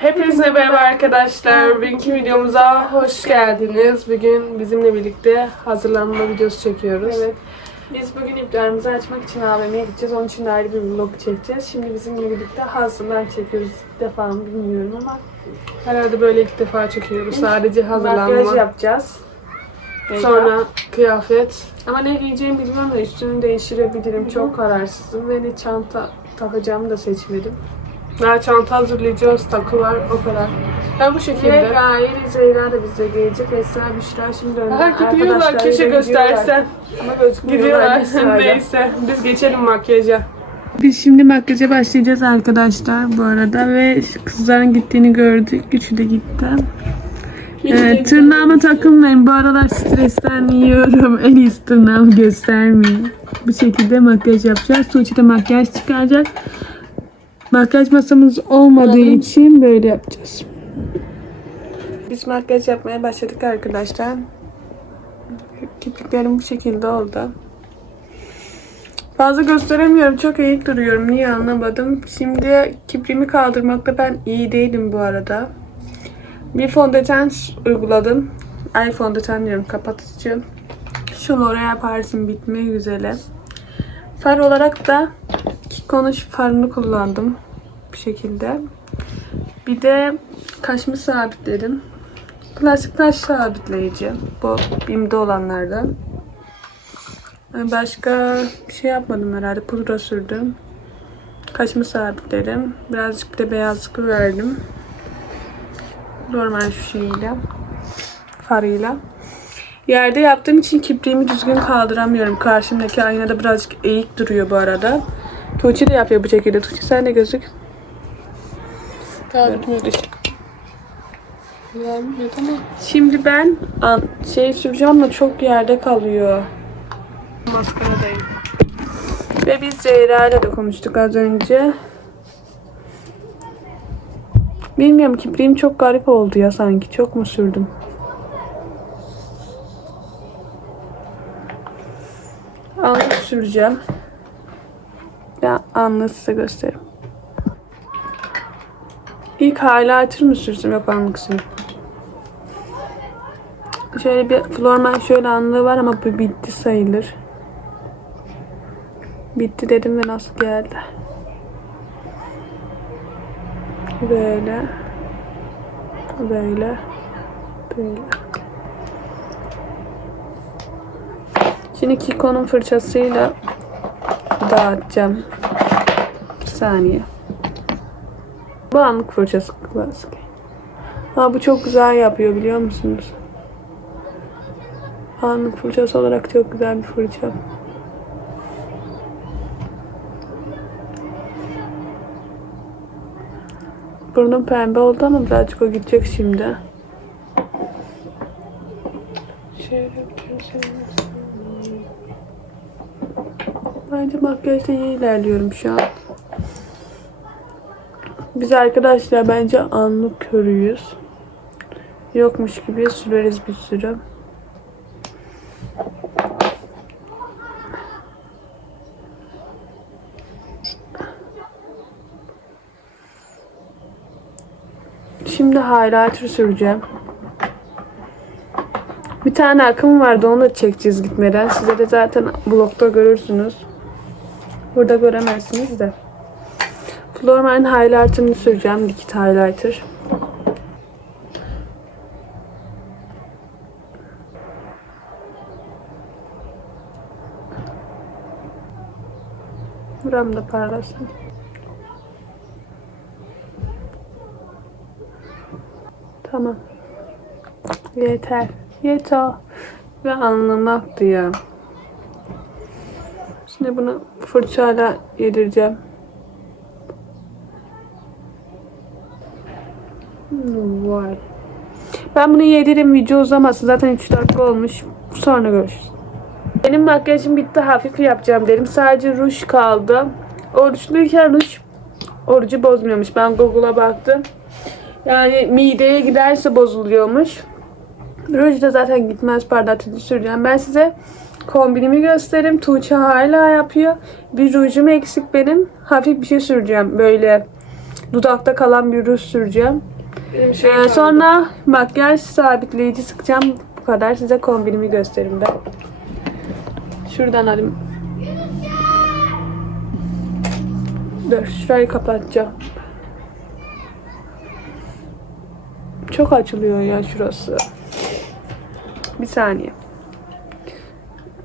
Hepinize merhaba arkadaşlar. Bugünkü videomuza hoş geldiniz. Bugün bizimle birlikte hazırlanma videosu çekiyoruz. Evet. Biz bugün iplerimizi açmak için AVM'ye gideceğiz. Onun için de ayrı bir vlog çekeceğiz. Şimdi bizimle birlikte hazırlar çekiyoruz. İlk defa mı bilmiyorum ama Herhalde böyle ilk defa çekiyoruz. Sadece makyaj hazırlanma. yapacağız. Sonra kıyafet. Ama ne giyeceğimi bilmiyorum da üstünü değiştirebilirim. Çok kararsızım ve ne çanta takacağımı da seçmedim. Daha çanta hazırlayacağız. Takı var. O kadar. Ben bu Ve şekilde. Gaye Zeyra da bizle gelecek. Esra Büşra şimdi önden Her gidiyorlar. arkadaşlarıyla Keşke gidiyorlar. göstersen. Ama gözükmüyorlar. Gidiyorlar. Neyse. Biz geçelim makyaja. Biz şimdi makyaja başlayacağız arkadaşlar bu arada ve kızların gittiğini gördük. Üçü de gitti. Evet, tırnağıma takılmayın. Bu aralar stresten yiyorum. En iyisi tırnağımı göstermeyeyim. Bu şekilde makyaj yapacağız. Tuğçe de makyaj çıkaracak. Makyaj masamız olmadığı için böyle yapacağız. Biz makyaj yapmaya başladık arkadaşlar. Kirpiklerim bu şekilde oldu. Fazla gösteremiyorum. Çok eğik duruyorum. Niye anlamadım. Şimdi kiprimi kaldırmakta ben iyi değilim bu arada. Bir fondöten uyguladım. Ay fondöten diyorum kapatıcı. Şu L'Oreal Paris'in bitmek üzere. Far olarak da Kiko'nun farını kullandım. Bu şekilde. Bir de kaşımı sabitledim. Plastik taş sabitleyici. Bu BİM'de olanlardan. Başka bir şey yapmadım herhalde. Pudra sürdüm. Kaşımı sabitledim. Birazcık da beyazlık verdim. Normal şu şeyiyle. Farıyla. Yerde yaptığım için kipriğimi düzgün kaldıramıyorum. Karşımdaki aynada birazcık eğik duruyor bu arada. Tuğçe de yapıyor bu şekilde. Tuğçe sen de gözük. Vermiyor ama. Şimdi ben an, şey süreceğim ama çok yerde kalıyor. Maskaradayım. Ve biz Zehra ile de konuştuk az önce. Bilmiyorum kipriğim çok garip oldu ya sanki. Çok mu sürdüm? Anlık süreceğim. Ya anlığı size göstereyim. İlk highlighter mı sürsem yok anlık süreyim. Şöyle bir Florman şöyle anlığı var ama bu bitti sayılır. Bitti dedim ve nasıl geldi. Böyle. Böyle. Böyle. Şimdi Kiko'nun fırçasıyla dağıtacağım. Bir saniye. Bu anlık fırçası klasik. Ha bu çok güzel yapıyor biliyor musunuz? Anlık fırçası olarak çok güzel bir fırça. Burnum pembe oldu ama birazcık o gidecek şimdi. Şöyle yapıyoruz. Bence makyajda iyi ilerliyorum şu an. Biz arkadaşlar bence anlık körüyüz. Yokmuş gibi süreriz bir sürü. Şimdi highlighter süreceğim. Bir tane akım vardı onu da çekeceğiz gitmeden. Size de zaten blogda görürsünüz. Burada göremezsiniz de. Florman'ın highlighter'ını süreceğim. Likit highlighter. Buram da parlasın. Tamam. Yeter. Yeter. Ve alnıma aktı ya. Şimdi bunu fırçayla yedireceğim. Vay. Ben bunu yedirim video uzamasın. Zaten 3 dakika olmuş. Sonra görüşürüz. Benim makyajım bitti. Hafif yapacağım dedim. Sadece ruj kaldı. Oruçluyken ruj orucu bozmuyormuş. Ben Google'a baktım. Yani mideye giderse bozuluyormuş. Ruj da zaten gitmez parlatıcı süreceğim. Ben size kombinimi göstereyim. Tuğçe hala yapıyor. Bir rujum eksik benim. Hafif bir şey süreceğim. Böyle dudakta kalan bir ruj süreceğim. Benim şey Ee, sonra makyaj sabitleyici sıkacağım. Bu kadar. Size kombinimi göstereyim ben. Şuradan alayım. Dur şurayı kapatacağım. Çok açılıyor ya şurası. Bir saniye.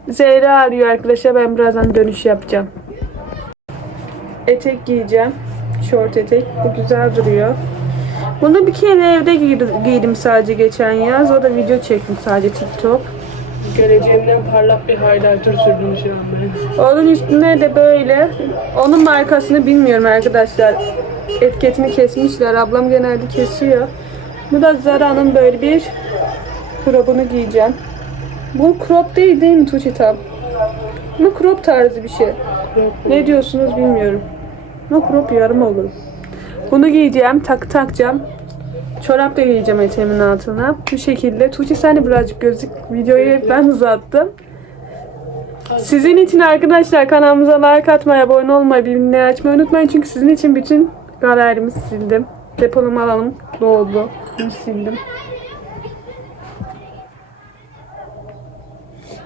Zehra arıyor arkadaşlar. Ben birazdan dönüş yapacağım. Etek giyeceğim. Şort etek. Bu güzel duruyor. Bunu bir kere evde giydim, sadece geçen yaz. O da video çektim sadece TikTok. Geleceğimden parlak bir highlighter sürdüm şu an ben. Onun üstüne de böyle. Onun markasını bilmiyorum arkadaşlar. Etiketini kesmişler. Ablam genelde kesiyor. Bu da Zara'nın böyle bir crop'unu giyeceğim. Bu crop değil değil mi Tuğçe tam? Bu crop tarzı bir şey. Ne diyorsunuz bilmiyorum. Ama crop yarım olur. Bunu giyeceğim, tak takacağım. Çorap da giyeceğim eteğimin altına. Bu şekilde. Tuğçe sen de birazcık gözlük. Videoyu ben uzattım. Sizin için arkadaşlar kanalımıza like atmayı, abone olmayı, bildirimleri açmayı unutmayın. Çünkü sizin için bütün galerimi sildim. Depolama alanım doldu. Sildim.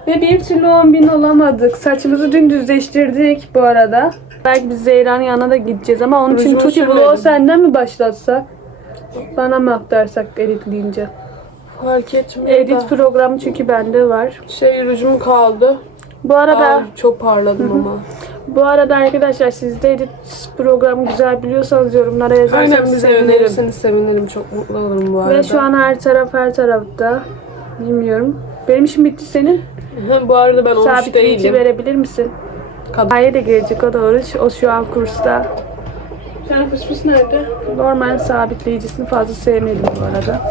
Ve bir türlü 10 bin olamadık. Saçımızı dün düzleştirdik bu arada. Belki biz Zehra'nın yanına da gideceğiz ama onun için sürmedim. vlogu senden mi başlatsak? Bana mı aktarsak editleyince? Fark etmiyor Edit da. programı çünkü bende var. Şey rujum kaldı. Bu arada Aa, çok parladım ama. Bu arada arkadaşlar siz de edit programı güzel biliyorsanız yorumlara Aynen yazarsanız bize sevinirim. önerirseniz sevinirim. Çok mutlu olurum bu arada. Ve şu an her taraf her tarafta. Bilmiyorum. Benim işim bitti senin. Bu arada ben olmuş Sabitleyici değilim. verebilir misin? Kadın. Hayır de gelecek o doğru. O şu an kursta. Sen fıs nerede? Normal sabitleyicisini fazla sevmedim bu arada.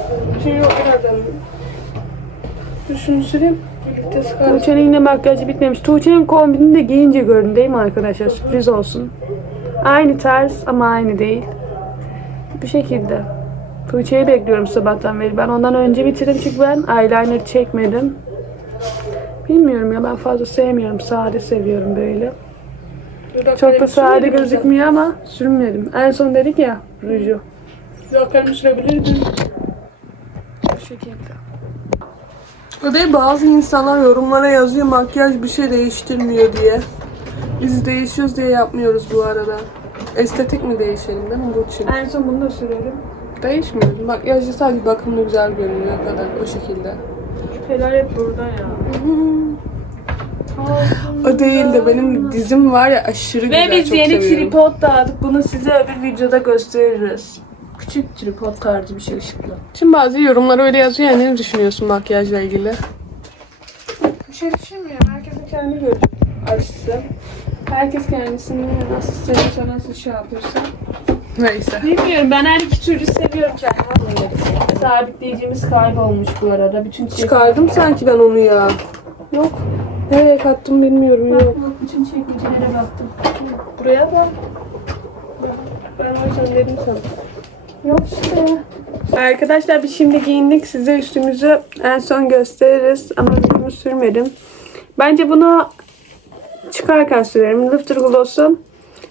Şey yok nereden? Dur şunu süreyim. Birlikte sıkarız. Tuğçe'nin yine makyajı bitmemiş. Tuğçe'nin kombini de giyince görün değil mi arkadaşlar? Sürpriz olsun. Aynı tarz ama aynı değil. Bu şekilde. Tuğçe'yi bekliyorum sabahtan beri. Ben ondan önce bitirdim çünkü ben eyeliner çekmedim. Bilmiyorum ya ben fazla sevmiyorum. Sade seviyorum böyle. Çok da sade gözükmüyor ama sürmedim. En son dedik ya ruju. Dudaklarımı sürebilirdim. Bu şekilde. Ve bazı insanlar yorumlara yazıyor makyaj bir şey değiştirmiyor diye. Biz değişiyoruz diye yapmıyoruz bu arada. Estetik mi değişelim değil mi Burçin? En son bunu da sürelim. Değişmiyor. Makyajda sadece bakımlı güzel görünüyor kadar o şekilde. Şüpheler hep burada ya. O değil de benim dizim var ya aşırı güzel Ve biz çok yeni seviyorum. tripod da aldık. Bunu size öbür videoda gösteririz. Küçük tripod tarzı bir şey ışıklı. Şimdi bazı yorumlar öyle yazıyor ya ne düşünüyorsun makyajla ilgili? Bir şey düşünmüyorum. Herkesin kendi görüşü açısı. Herkes kendisini nasıl seviyorsa, nasıl şey yapıyorsa. Neyse. Bilmiyorum. Ben her iki türlü seviyorum kendimi. Sabitleyicimiz kaybolmuş bu arada. Bütün çek... Çıkardım sanki ben onu ya. Yok. Nereye kattım bilmiyorum yok. Yok. Bütün çekmecelere baktım. Buraya da. Ben o yüzden dedim sana. Yok işte. Arkadaşlar biz şimdi giyindik. Size üstümüzü en son gösteririz. Ama bunu sürmedim. Bence bunu çıkarken sürerim. Lifter Gloss'un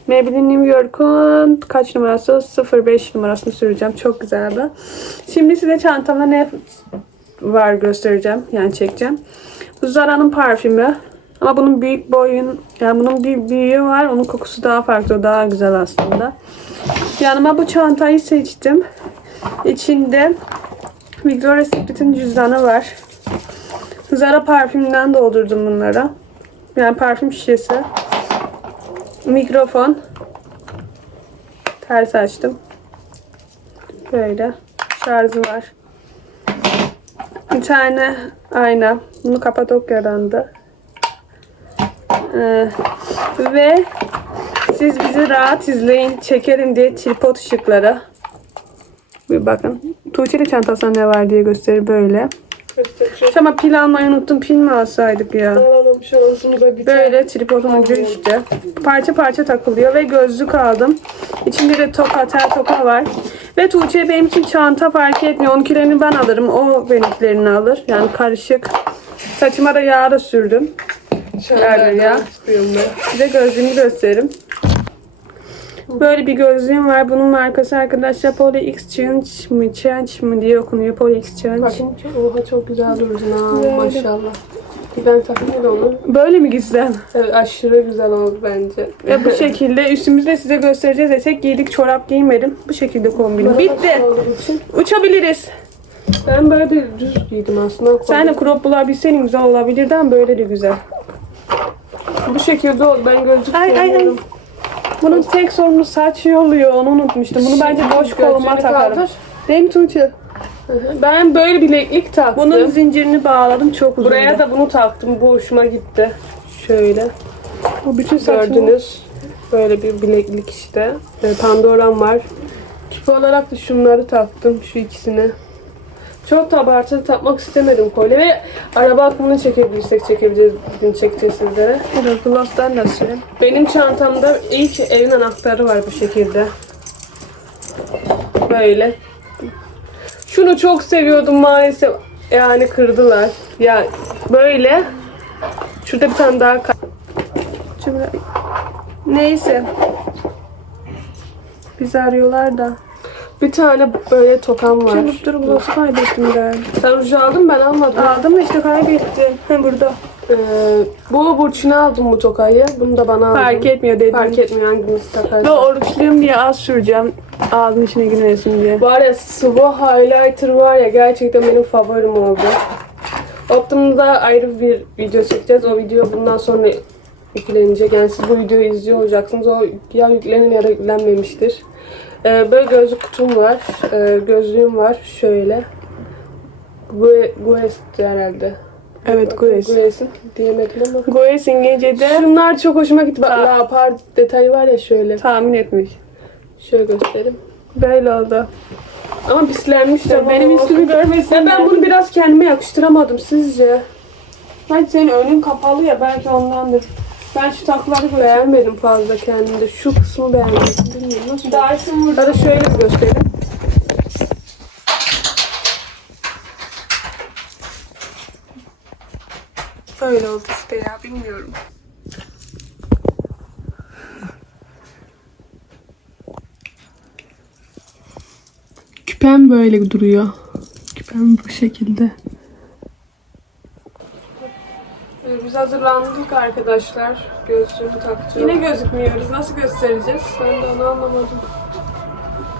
Maybelline New York'un kaç numarası? 05 numarasını süreceğim. Çok güzeldi. Şimdi size çantamda ne var göstereceğim. Yani çekeceğim. Bu Zara'nın parfümü. Ama bunun büyük boyun, yani bunun bir büyüğü var. Onun kokusu daha farklı, daha güzel aslında. Yanıma bu çantayı seçtim. İçinde Victoria's Secret'in cüzdanı var. Zara parfümden doldurdum bunları. Yani parfüm şişesi. Mikrofon. Ters açtım. Böyle. Şarjı var. Bir tane ayna. Bunu Kapadokya'dandı. Ee, ve siz bizi rahat izleyin. Çekerim diye tripod ışıkları. Bir bakın. Tuğçe'nin çantasında ne var diye gösterir böyle. Ama pil almayı unuttum. Pil mi alsaydık ya? Alalım şu ağzımıza bir Böyle tripodun ucu işte. Parça parça takılıyor ve gözlük aldım. İçinde de toka, tel toka var. Ve Tuğçe benim için çanta fark etmiyor. Onunkilerini ben alırım. O benimkilerini alır. Yani karışık. Saçıma da yağ da sürdüm. Şöyle ya. Size gözlüğümü göstereyim. Böyle bir gözlüğüm var. Bunun markası arkadaşlar Poly Exchange mı Change mı diye okunuyor. Poly Exchange. Bakın oha çok güzel durdun ha maşallah. Ben takayım da onu. Böyle mi gizlen? Evet, aşırı güzel oldu bence. Ve bu şekilde üstümüzde size göstereceğiz. Etek giydik, çorap giymedim. Bu şekilde kombinim. Bitti. Uçabiliriz. Ben böyle de düz giydim aslında. Sen de crop bulabilseydin güzel olabilirdi ama böyle de güzel. bu şekilde oldu. Ben gözlük Ay, ay, ay. Bunun tek sorunu saç yoluyor. Onu unutmuştum. Bunu bence boş koluma takarım. kaldır. Değil mi Tuğçe? Ben böyle bileklik taktım. Bunun zincirini bağladım. Çok uzun. Buraya da bunu taktım. Bu hoşuma gitti. Şöyle. bu bütün saçımı Gördünüz. Böyle bir bileklik işte. Ee, Pandora'm var. Küpe olarak da şunları taktım. Şu ikisini. Çok da abartılı takmak istemedim kolye ve araba akımını çekebilirsek çekebiliriz, çekeceğiz sizlere. Dur, Gloss'tan süreyim. Benim çantamda ilk evin anahtarı var bu şekilde. Böyle. Şunu çok seviyordum maalesef. Yani kırdılar. Ya böyle. Şurada bir tane daha. Neyse. Bizi arıyorlar da. bir tane böyle tokam var. Çabuk dur gloss'u kaybettim ben. Sen ruj aldın ben almadım. Aldım da işte kaybettim. Ha burada. Ee, bu Burçin'e aldım bu tokayı. Bunu da bana aldım. Fark etmiyor dedim. Fark etmiyor hangimizi Ve takarsan. oruçluyum diye az süreceğim. Ağzın içine girmesin diye. Var ya sıvı highlighter var ya gerçekten benim favorim oldu. Optimum'da ayrı bir video çekeceğiz. O video bundan sonra yüklenecek. Yani siz bu videoyu izliyor olacaksınız. O ya yüklenir ya da yüklenmemiştir. Ee, böyle gözlük kutum var. Ee, gözlüğüm var. Şöyle. Gue- Guest'ti herhalde. Evet Guess. Guest'in diyemedim ama. Guess İngilizce'de Şunlar çok hoşuma gitti. Bak Ta- leopar detayı var ya şöyle. tahmin etmiş. Şöyle göstereyim. Böyle oldu. Ama pislenmiş de benim üstümü görmesin. Ya ben bunu biraz kendime yakıştıramadım sizce. Hadi senin önün kapalı ya belki ondandır. Ben şu takları. Beğenmedim fazla kendimde. Şu kısmı beğenmedim. Bilmiyorum nasıl. Burada. Ya da şöyle göstereyim. Böyle oldu işte ya bilmiyorum. Küpem böyle duruyor. Küpem bu şekilde. Ee, Biz hazırlandık arkadaşlar. Gözlüğümü takacağım. Yine gözükmüyoruz. Nasıl göstereceğiz? ben de onu anlamadım.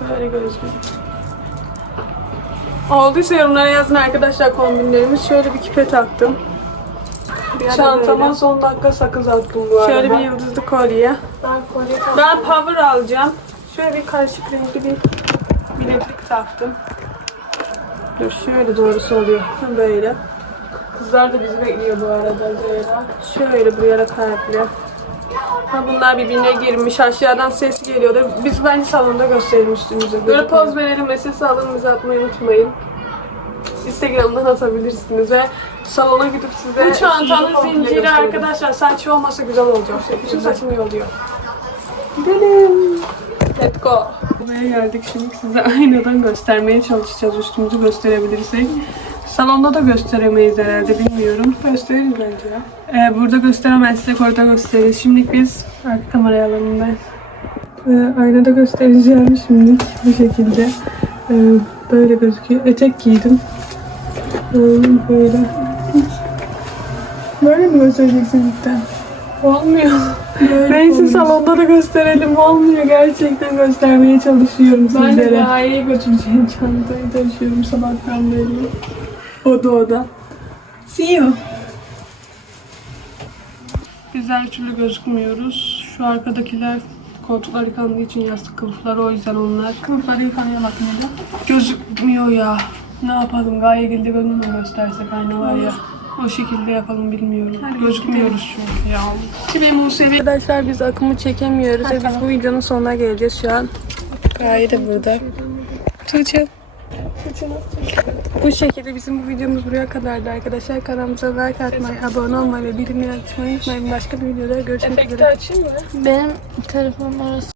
Böyle gözüküyor. Olduysa yorumlara yazın arkadaşlar kombinlerimiz. Şöyle bir küpe taktım. Çantama böyle. son dakika sakız attım bu arada. Şöyle bir yıldızlı kolye. Ben kolye Ben power alacağım. Şöyle bir karışık renkli bir bileklik taktım. Dur şöyle doğrusu oluyor. Böyle. Kızlar da bizi bekliyor bu arada Zehra. Şöyle buraya da kalpli. Ha bunlar birbirine girmiş. Aşağıdan ses geliyordu. Biz bence salonda gösterelim üstümüzü. Böyle poz verelim ve ses alın bizi atmayı unutmayın. Instagram'dan atabilirsiniz ve salona gidip size Bu çantanın zinciri arkadaşlar saçı olmasa güzel olacak. Bütün saçım iyi oluyor. Gidelim. Let's go. Buraya geldik şimdi size aynadan göstermeye çalışacağız üstümüzü gösterebilirsek. Salonda da gösteremeyiz herhalde bilmiyorum. Gösteririz bence ya. Ee, burada gösteremezsek orada gösteririz. Şimdilik biz arka kameraya alalım ben. Ee, aynada göstereceğim şimdi bu şekilde. Ee, böyle gözüküyor. Etek giydim. Ee, böyle. Böyle mi göstereceksin cidden? Olmuyor. Neyse salonda da gösterelim. Olmuyor. Gerçekten göstermeye çalışıyorum Ben de sizlere. gayeye götüreceğim çantayı taşıyorum sabahtan beri. O da o da. See you. Her türlü gözükmüyoruz. Şu arkadakiler koltuklar yıkandığı için yastık kılıfları o yüzden onlar. Kılıfları yıkanıyor bak neden? Gözükmüyor ya. Ne yapalım? Gaye gildi mü göstersek aynı var ya. O şekilde yapalım bilmiyorum. Gözükmüyoruz çünkü ya. Şimdi Musevi. Arkadaşlar biz akımı çekemiyoruz. ve biz bu videonun sonuna geleceğiz şu an. Gaye de burada. Tuğçe. Bu şekilde bizim bu videomuz buraya kadardı arkadaşlar. Kanalımıza like atmayı, abone olmayı ve bildirimleri açmayı unutmayın. Başka bir videoda görüşmek üzere. Efekti açayım mı? Benim telefonum orası.